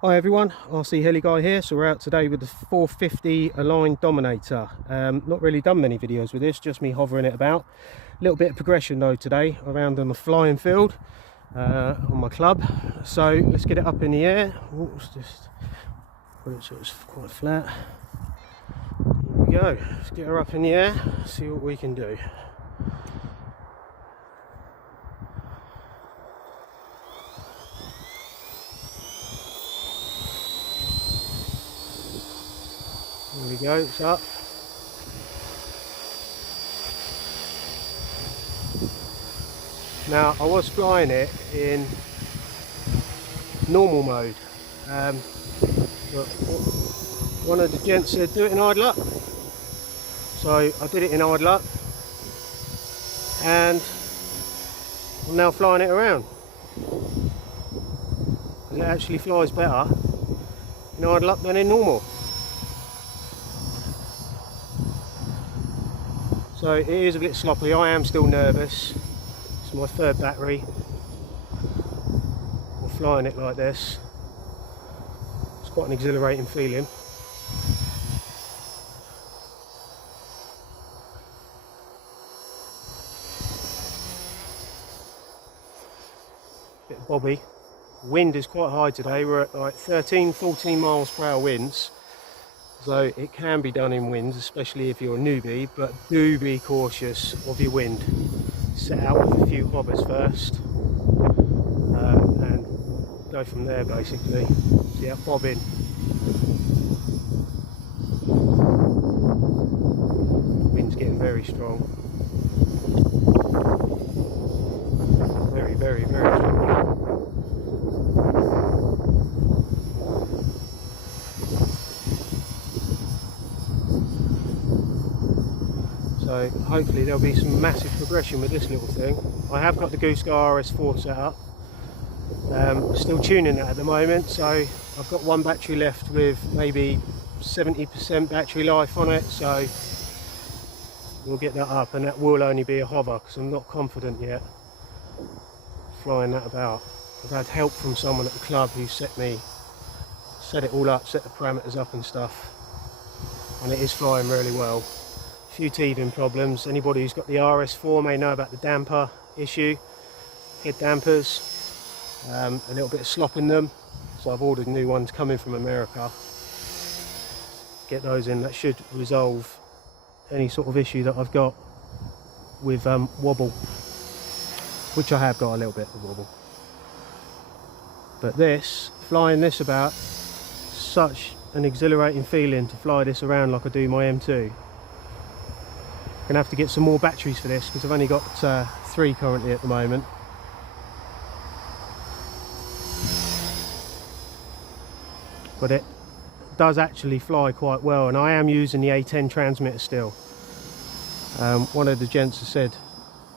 Hi everyone, RC Hilly Guy here. So we're out today with the 450 aligned dominator. Not really done many videos with this, just me hovering it about. A little bit of progression though today around on the flying field on my club. So let's get it up in the air. Ooh, let's just put it so it's quite flat. Here we go. Let's get her up in the air, see what we can do. There we go, it's up. Now I was flying it in normal mode, but one of the gents said do it in idle up, so I did it in idle up and I'm now flying it around. It actually flies better in idle up than in normal. So it is a bit sloppy. I am still nervous. It's my third battery. I'm flying it like this. It's quite an exhilarating feeling. Bit bobby. Wind is quite high today. We're at like 13-14 miles per hour winds. So it can be done in winds, especially if you're a newbie, but do be cautious of your wind. Set out with a few hoppers first and go from there basically. See that bobbing. Wind's getting very strong. Very strong. So hopefully there'll be some massive progression with this little thing. I have got the Goosky rs4 set up. Still tuning it at the moment, so I've got one battery left with maybe 70% battery life on it, so we'll get that up, and that will only be a hover because I'm not confident yet flying that about. I've had help from someone at the club who set it all up, set the parameters up and stuff, and it is flying really well. Few teething problems. Anybody who's got the rs4 may know about the damper issue, head dampers, a little bit of slop in them, so I've ordered new ones coming from America. Get those in. That should resolve any sort of issue that I've got with wobble, which I have got a little bit of wobble. But flying this about, such an exhilarating feeling to fly this around like I do my M2. Gonna have to get some more batteries for this because I've only got 3 currently at the moment. But it does actually fly quite well, and I am using the A10 transmitter still. One of the gents has said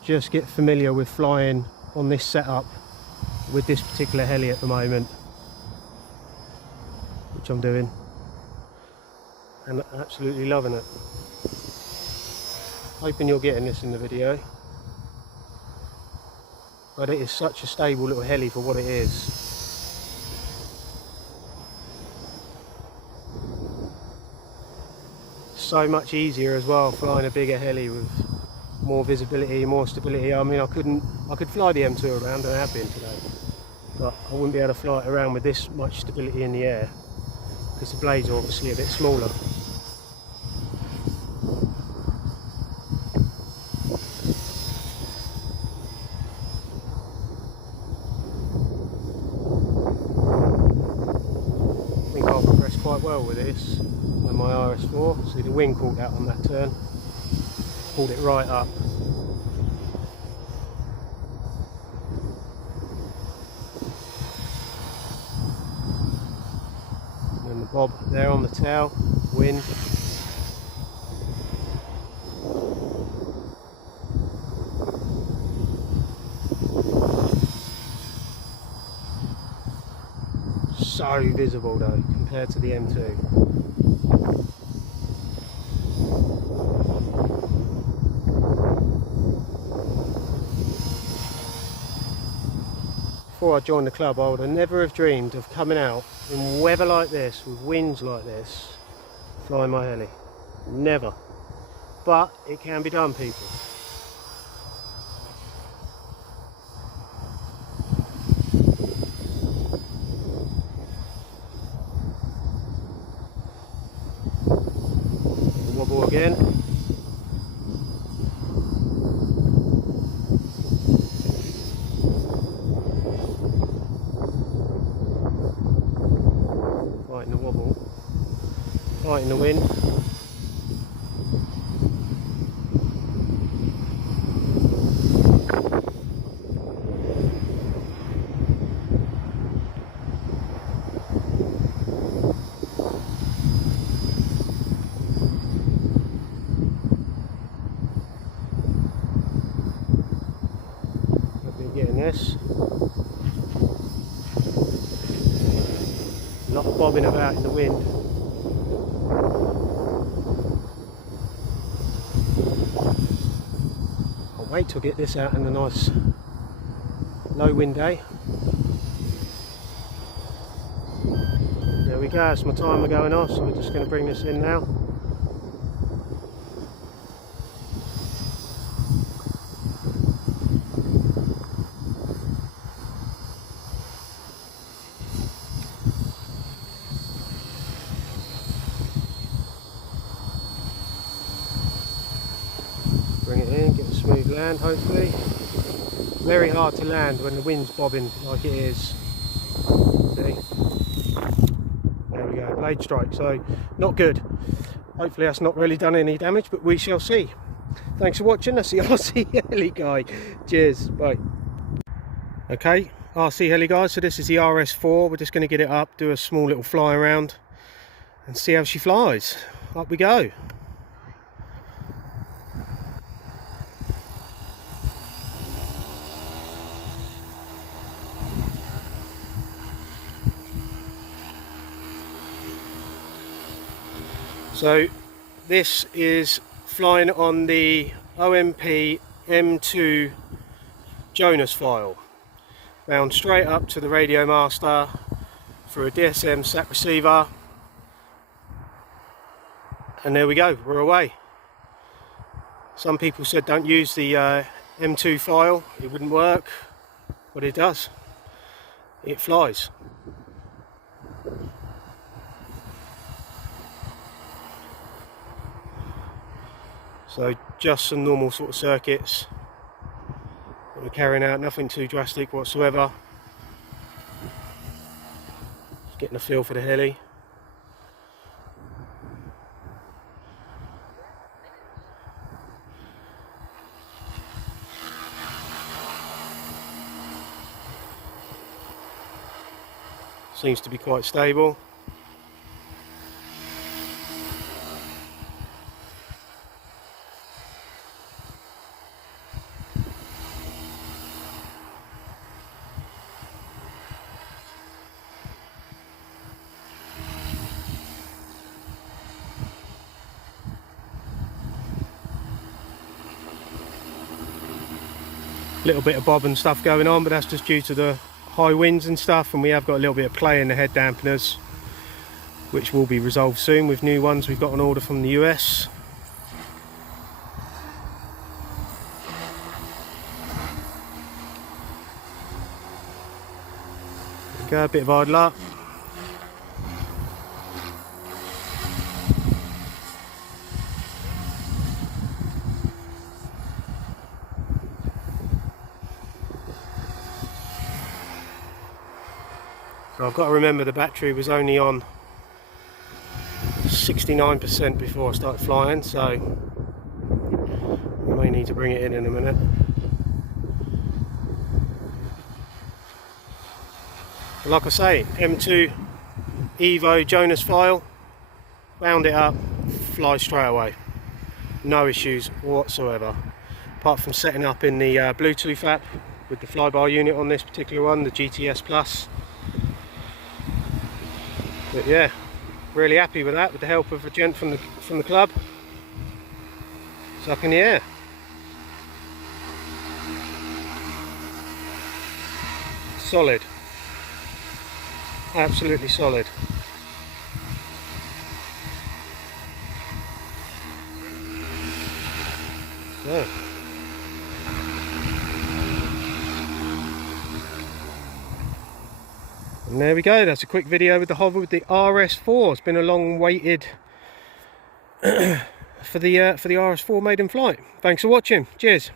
just get familiar with flying on this setup with this particular heli at the moment, which I'm doing, and absolutely loving it. Hoping you're getting this in the video, but it is such a stable little heli for what it is. So much easier as well flying a bigger heli with more visibility, more stability. I mean, I could fly the M2 around, and I have been today, but I wouldn't be able to fly it around with this much stability in the air because the blades are obviously a bit smaller. Quite well with this and my rs4. See, the wing caught out on that turn, pulled it right up. And then the bob there on the tail, wind. So visible though compared to the M2. before I joined the club, I would have never have dreamed of coming out in weather like this, with winds like this, flying my heli. Never. But it can be done, people. Wobble again. Fighting the wobble, fighting the wind. Getting this. A lot of bobbing about in the wind. I'll wait till I get this out in a nice low wind day. There we go, it's my timer going off, so we're just going to bring this in now. Bring it in, get a smooth land hopefully. Very hard to land when the wind's bobbing like it is. See? There we go, blade strike, so not good. Hopefully that's not really done any damage, but we shall see. Thanks for watching, that's the RC Heli guy. Cheers, bye. Okay, RC Heli guys, so this is the rs4. We're just going to get it up, do a small little fly around and see how she flies. Up we go. So this is flying on the OMP M2 Jonas file, bound straight up to the radio master through a DSM sat receiver, and there we go, we're away. Some people said don't use the M2 file, it wouldn't work, but it does, it flies. So just some normal sort of circuits that we're carrying out, nothing too drastic whatsoever. Just getting a feel for the heli. Seems to be quite stable. Little bit of bob and stuff going on, but that's just due to the high winds and stuff, and we have got a little bit of play in the head dampeners, which will be resolved soon with new ones we've got on order from the US. There we go, a bit of idle up. So I've got to remember the battery was only on 69% before I started flying, so we may need to bring it in a minute. But like I say, M2 Evo Jonas file, wound it up, fly straight away. No issues whatsoever, apart from setting up in the Bluetooth app with the flyby unit on this particular one, the GTS Plus. But yeah, really happy with that, with the help of a gent from the club. It's up in the air. Solid. Absolutely solid. So. And there we go, that's a quick video with the hover with the rs4. It's been a long waited for the rs4 maiden flight. Thanks for watching, cheers.